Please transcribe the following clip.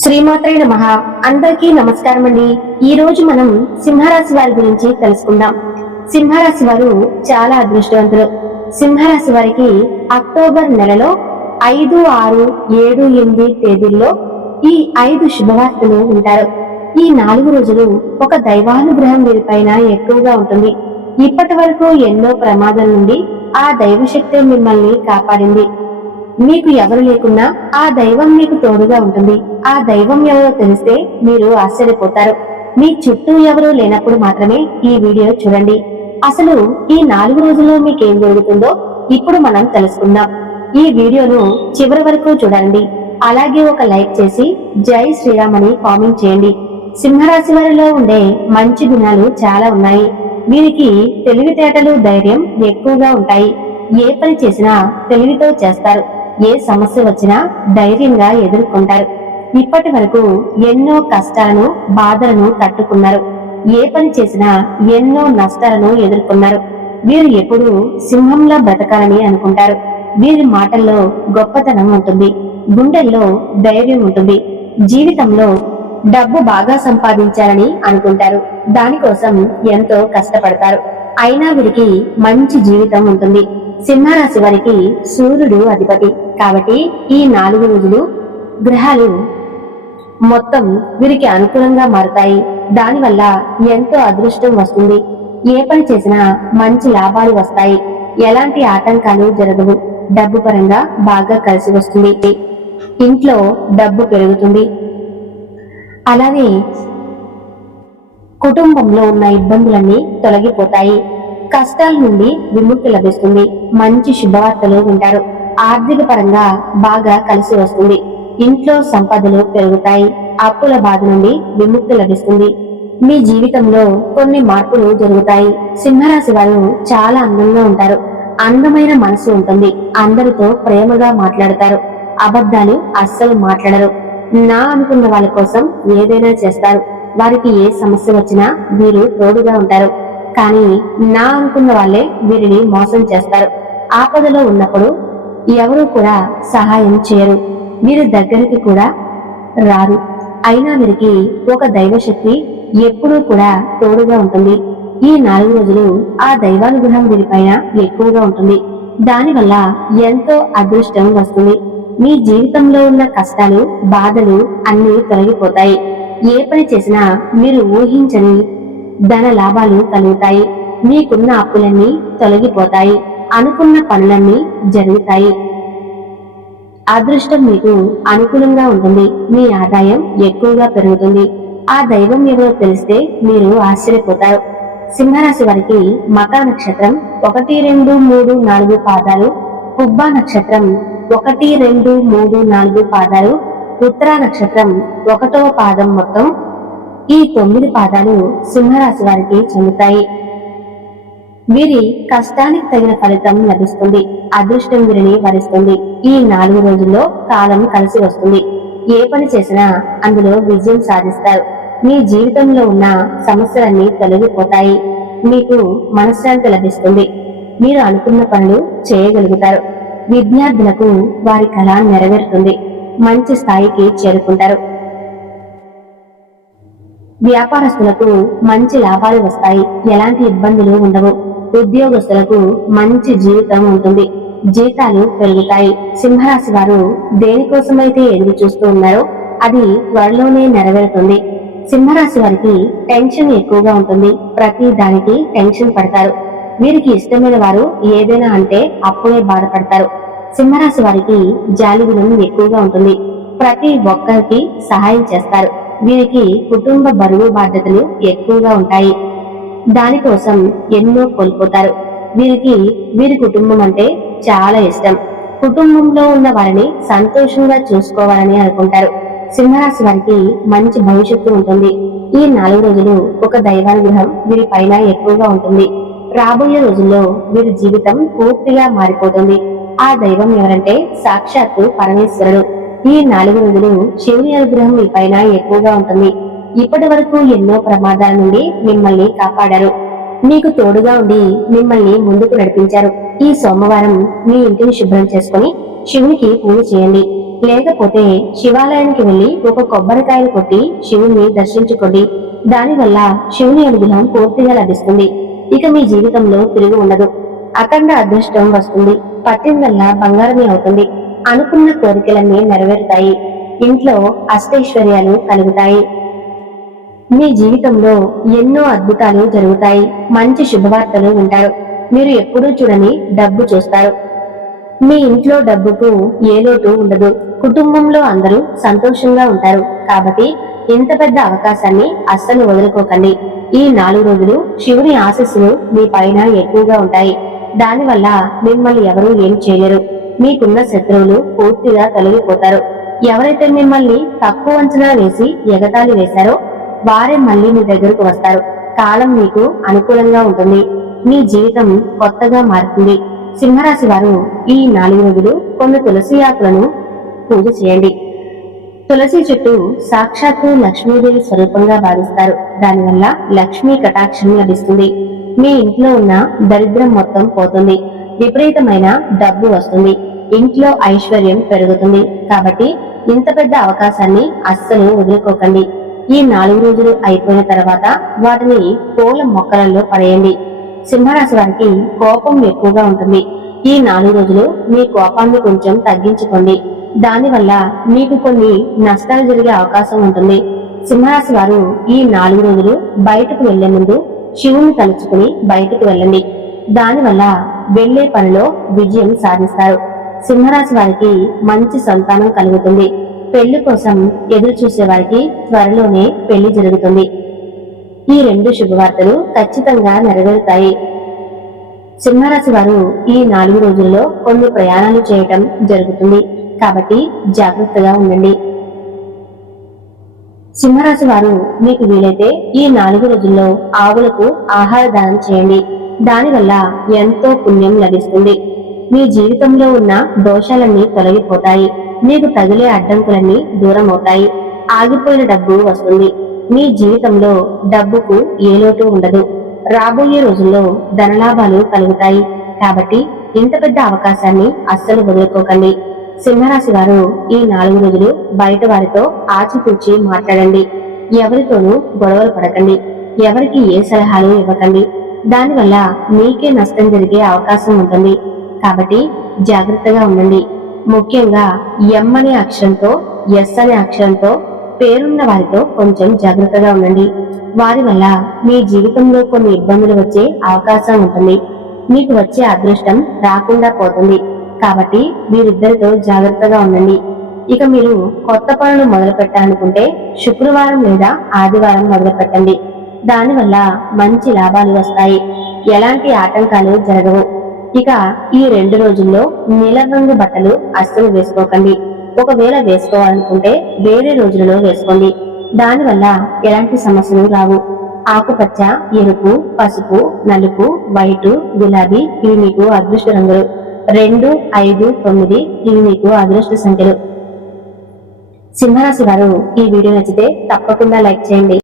శ్రీమాత్రే నమః. అందరికీ నమస్కారం అండి. ఈ రోజు మనం సింహరాశి వారి గురించి తెలుసుకుందాం. సింహరాశి వారు చాలా అదృష్టవంతులు. సింహరాశి వారికి అక్టోబర్ నెలలో 5, 6, 7, 8 తేదీల్లో ఈ 5 శుభవార్తలు ఉంటారు. ఈ 4 రోజులు ఒక దైవానుగ్రహం వీరిపైన ఎక్కువగా ఉంటుంది. ఇప్పటి వరకు ఎన్నో ప్రమాదాల నుండి ఆ దైవశక్తి మిమ్మల్ని కాపాడింది. మీకు ఎవరు లేకున్నా ఆ దైవం మీకు తోడుగా ఉంటుంది. ఆ దైవం ఎవరో తెలిస్తే మీరు ఆశ్చర్యపోతారు. మీ చుట్టూ ఎవరూ లేనప్పుడు మాత్రమే ఈ వీడియో చూడండి. అసలు ఈ 4 రోజుల్లో మీకేం జరుగుతుందో ఇప్పుడు మనం తెలుసుకుందాం. ఈ వీడియోను చివరి వరకు చూడండి. అలాగే ఒక లైక్ చేసి జై శ్రీరామ్ అని కామెంట్ చేయండి. సింహరాశి వారిలో ఉండే మంచి గుణాలు చాలా ఉన్నాయి. వీరికి తెలివితేటలు, ధైర్యం ఎక్కువగా ఉంటాయి. ఏ పని చేసినా తెలివితో చేస్తారు. ఏ సమస్య వచ్చినా ధైర్యంగా ఎదుర్కొంటారు. ఇప్పటి వరకు ఎన్నో కష్టాలను, బాధలను తట్టుకున్నారు. ఏ పని చేసినా ఎన్నో నష్టాలను ఎదుర్కొన్నారు. వీరు ఎప్పుడూ సింహంలా బ్రతకాలని అనుకుంటారు. వీరి మాటల్లో గొప్పతనం ఉంటుంది. గుండెల్లో ధైర్యం ఉంటుంది. జీవితంలో డబ్బు బాగా సంపాదించాలని అనుకుంటారు. దానికోసం ఎంతో కష్టపడతారు. అయినా వీరికి మంచి జీవితం ఉంటుంది. సింహరాశి వారికి సూర్యుడు అధిపతి కాబట్టి ఈ 4 రోజులు గ్రహాలు మొత్తం వీరికి అనుకూలంగా మారుతాయి. దానివల్ల ఎంతో అదృష్టం వస్తుంది. ఏ పని చేసినా మంచి లాభాలు వస్తాయి. ఎలాంటి ఆటంకాలు జరగవు. డబ్బు పరంగా బాగా కలిసి వస్తుంది. ఇంట్లో డబ్బు పెరుగుతుంది. అలానే కుటుంబంలో ఉన్న ఇబ్బందులన్నీ తొలగిపోతాయి. కష్టాల నుండి విముక్తి లభిస్తుంది. మంచి శుభవార్తలు వింటారు. ఆర్థిక పరంగా బాగా కలిసి వస్తుంది. ఇంట్లో సంపదలు పెరుగుతాయి. అప్పుల బాధ నుండి విముక్తి లభిస్తుంది. మీ జీవితంలో కొన్ని మార్పులు జరుగుతాయి. సింహరాశి వారు చాలా అందంగా ఉంటారు. అందమైన మనసు ఉంటుంది. అందరితో ప్రేమగా మాట్లాడతారు. అబద్ధాలు అస్సలు మాట్లాడరు. నా అనుకున్న వాళ్ళ కోసం ఏదైనా చేస్తారు. వారికి ఏ సమస్య వచ్చినా వీరు తోడుగా ఉంటారు. కానీ నా అనుకున్న వాళ్ళే వీరిని మోసం చేస్తారు. ఆపదలో ఉన్నప్పుడు ఎవరూ కూడా సహాయం చేయరు. వీరి దగ్గరికి కూడా రారు. అయినా వీరికి ఒక దైవశక్తి ఎప్పుడూ కూడా తోడుగా ఉంటుంది. ఈ 4 రోజులు ఆ దైవానుగ్రహం వీరిపైన ఎక్కువగా ఉంటుంది. దానివల్ల ఎంతో అదృష్టం వస్తుంది. మీ జీవితంలో ఉన్న కష్టాలు, బాధలు అన్నీ తొలగిపోతాయి. ఏ పని చేసినా మీరు ఊహించని ధన లాభాలు కలుగుతాయి. మీకున్న అప్పులన్నీ తొలగిపోతాయి. అనుకున్న పనులన్నీ జరుగుతాయి. అదృష్టం మీకు అనుకూలంగా ఉంటుంది. మీ ఆదాయం ఎక్కువగా పెరుగుతుంది. ఆ దైవం ఎవరో తెలిస్తే మీరు ఆశ్చర్యపోతారు. సింహరాశి వారికి మకా నక్షత్రం 1, 2, 3, 4 పాదాలు, పుబ్బా నక్షత్రం 1, 2, 3, 4 పాదాలు, ఉత్తరా నక్షత్రం 1వ పాదం మొత్తం ఈ 9 పాదాలు సింహరాశి వారికి చెందుతాయి. వీరి కష్టానికి తగిన ఫలితం లభిస్తుంది. అదృష్టం వీరిని వరిస్తుంది. ఈ 4 రోజుల్లో కాలం కలిసి వస్తుంది. ఏ పని చేసినా అందులో విజయం సాధిస్తారు. మీ జీవితంలో ఉన్న సమస్యలన్నీ తొలగిపోతాయి. మీకు మనశ్శాంతి లభిస్తుంది. మీరు అనుకున్న పనులు చేయగలుగుతారు. విద్యార్థులకు వారి కళ నెరవేరుతుంది. మంచి స్థాయికి చేరుకుంటారు. వ్యాపారస్తులకు మంచి లాభాలు వస్తాయి. ఎలాంటి ఇబ్బందులు ఉండవు. ఉద్యోగస్తులకు మంచి జీవితం ఉంటుంది. జీతాలు పెరుగుతాయి. సింహరాశి వారు దేనికోసమైతే ఎదురు చూస్తూ ఉన్నారో అది త్వరలోనే నెరవేరుతుంది. సింహరాశి వారికి టెన్షన్ ఎక్కువగా ఉంటుంది. ప్రతి దానికి టెన్షన్ పడతారు. వీరికి ఇష్టమైన వారు ఏదైనా అంటే అప్పుడే బాధపడతారు. సింహరాశి వారికి జాలిగుణం ఎక్కువగా ఉంటుంది. ప్రతి ఒక్కరికి సహాయం చేస్తారు. వీరికి కుటుంబ బరువు బాధ్యతలు ఎక్కువగా ఉంటాయి. దానికోసం ఎన్నో కోల్పోతారు. వీరికి వీరి కుటుంబం అంటే చాలా ఇష్టం. కుటుంబంలో ఉన్న వారిని సంతోషంగా చూసుకోవాలని అనుకుంటారు. సింహరాశి వారికి మంచి భవిష్యత్తు ఉంటుంది. ఈ 4 రోజులు ఒక దైవానుగ్రహం వీరి పైన ఎక్కువగా ఉంటుంది. రాబోయే రోజుల్లో వీరి జీవితం పూర్తిగా మారిపోతుంది. ఆ దైవం ఎవరంటే సాక్షాత్తు పరమేశ్వరుడు. ఈ 4 రోజులు శివుని అనుగ్రహం మీ పైన ఎక్కువగా ఉంటుంది. ఇప్పటి వరకు ఎన్నో ప్రమాదాల నుండి మిమ్మల్ని కాపాడారు. మీకు తోడుగా ఉండి మిమ్మల్ని ముందుకు నడిపించారు. ఈ సోమవారం మీ ఇంటిని శుభ్రం చేసుకుని శివునికి పూజ చేయండి. లేకపోతే శివాలయానికి వెళ్లి ఒక కొబ్బరికాయలు కొట్టి శివుణ్ణి దర్శించుకోండి. దానివల్ల శివుని అనుగ్రహం పూర్తిగా లభిస్తుంది. ఇక మీ జీవితంలో తిరిగి ఉండదు. అఖండ అదృష్టం వస్తుంది. పట్టిందల్లా బంగారమే అవుతుంది. అనుకున్న కోరికలన్నీ నెరవేరుతాయి. ఇంట్లో అష్టైశ్వర్యాలు కలుగుతాయి. మీ జీవితంలో ఎన్నో అద్భుతాలు జరుగుతాయి. మంచి శుభవార్తలు వింటారు. మీరు ఎప్పుడూ చూడని డబ్బు చూస్తారు. మీ ఇంట్లో డబ్బుకు ఏ లోటు ఉండదు. కుటుంబంలో అందరూ సంతోషంగా ఉంటారు. కాబట్టి ఇంత పెద్ద అవకాశాన్ని అస్సలు వదులుకోకండి. ఈ 4 రోజులు శివుని ఆశీస్సులు మీ పైన ఎక్కువగా ఉంటాయి. దానివల్ల మిమ్మల్ని ఎవరూ ఏం చేయలేరు. మీకున్న శత్రువులు పూర్తిగా తొలగిపోతారు. ఎవరైతే మిమ్మల్ని తక్కువ అంచనా వేసి ఎగతాళి వేశారో వారే మళ్ళీ మీ దగ్గరకు వస్తారు. కాలం మీకు అనుకూలంగా ఉంటుంది. మీ జీవితం కొత్తగా మారుతుంది. సింహరాశి వారు ఈ 4 రోజులు కొన్ని తులసి ఆకులను పూజ చేయండి. తులసి చెట్టు సాక్షాత్తు లక్ష్మీదేవి స్వరూపంగా భావిస్తారు. దానివల్ల లక్ష్మీ కటాక్షం లభిస్తుంది. మీ ఇంట్లో ఉన్న దరిద్రం మొత్తం పోతుంది. విపరీతమైన డబ్బు వస్తుంది. ఇంట్లో ఐశ్వర్యం పెరుగుతుంది. కాబట్టి ఇంత పెద్ద అవకాశాన్ని అస్సలు వదులుకోకండి. ఈ 4 రోజులు అయిపోయిన తర్వాత వాటిని పూల మొక్కలలో పడేయండి. సింహరాశి వారికి కోపం ఎక్కువగా ఉంటుంది. ఈ 4 రోజులు మీ కోపాన్ని కొంచెం తగ్గించుకోండి. దానివల్ల మీకు కొన్ని నష్టాలు జరిగే అవకాశం ఉంటుంది. సింహరాశి వారు ఈ 4 రోజులు బయటకు వెళ్లే ముందు శివుని తలుచుకుని బయటకు వెళ్ళండి. దానివల్ల వెళ్లే పనిలో విజయం సాధిస్తారు. సింహరాశి వారికి మంచి సంతానం కలుగుతుంది. పెళ్లి కోసం ఎదురు చూసే వారికి త్వరలోనే పెళ్లి జరుగుతుంది. ఈ 2 శుభవార్తలు ఖచ్చితంగా నెరవేరుతాయి. సింహరాశి వారు ఈ 4 రోజుల్లో కొన్ని ప్రయాణాలు చేయటం జరుగుతుంది. కాబట్టి జాగ్రత్తగా ఉండండి. సింహరాశి వారు మీకు వీలైతే ఈ 4 రోజుల్లో ఆవులకు ఆహార దానం చేయండి. దానివల్ల ఎంతో పుణ్యం లభిస్తుంది. మీ జీవితంలో ఉన్న దోషాలన్నీ తొలగిపోతాయి. మీకు తగిలే అడ్డంకులన్నీ దూరం అవుతాయి. ఆగిపోయిన డబ్బు వస్తుంది. మీ జీవితంలో డబ్బుకు ఏ లోటు ఉండదు. రాబోయే రోజుల్లో ధనలాభాలు కలుగుతాయి. కాబట్టి ఇంత పెద్ద అవకాశాన్ని అస్సలు వదులుకోకండి. సింహరాశి వారు ఈ 4 రోజులు బయట వారితో ఆచితూచి మాట్లాడండి. ఎవరితోనూ గొడవలు పడకండి. ఎవరికి ఏ సలహాలు ఇవ్వకండి. దానివల్ల మీకే నష్టం జరిగే అవకాశం ఉంటుంది. కాబట్టి జాగ్రత్తగా ఉండండి. ముఖ్యంగా ఎం అనే అక్షరంతో ఎస్ అనే అక్షరంతో పేరున్న వారితో కొంచెం జాగ్రత్తగా ఉండండి. వారి వల్ల మీ జీవితంలో కొన్ని ఇబ్బందులు వచ్చే అవకాశం ఉంటుంది. మీకు వచ్చే అదృష్టం రాకుండా పోతుంది. కాబట్టి మీరిద్దరితో జాగ్రత్తగా ఉండండి. ఇక మీరు కొత్త పనులు మొదలు పెట్టాలనుకుంటే శుక్రవారం లేదా ఆదివారం మొదలు పెట్టండి. దానివల్ల మంచి లాభాలు వస్తాయి. ఎలాంటి ఆటంకాలు జరగవు. ఇక ఈ 2 రోజుల్లో నీలం రంగు బట్టలు అస్సలు వేసుకోకండి. ఒకవేళ వేసుకోవాలనుకుంటే వేరే రోజులలో వేసుకోండి. దానివల్ల ఎలాంటి సమస్యలు రావు. ఆకుపచ్చ, ఎరుపు, పసుపు, నలుపు, వైటు, గులాబీ ఇవి మీకు అదృష్ట రంగులు. 2, 5, 9 ఇవి మీకు అదృష్ట సంఖ్యలు. సింహరాశి వారు ఈ వీడియో నచ్చితే తప్పకుండా లైక్ చేయండి.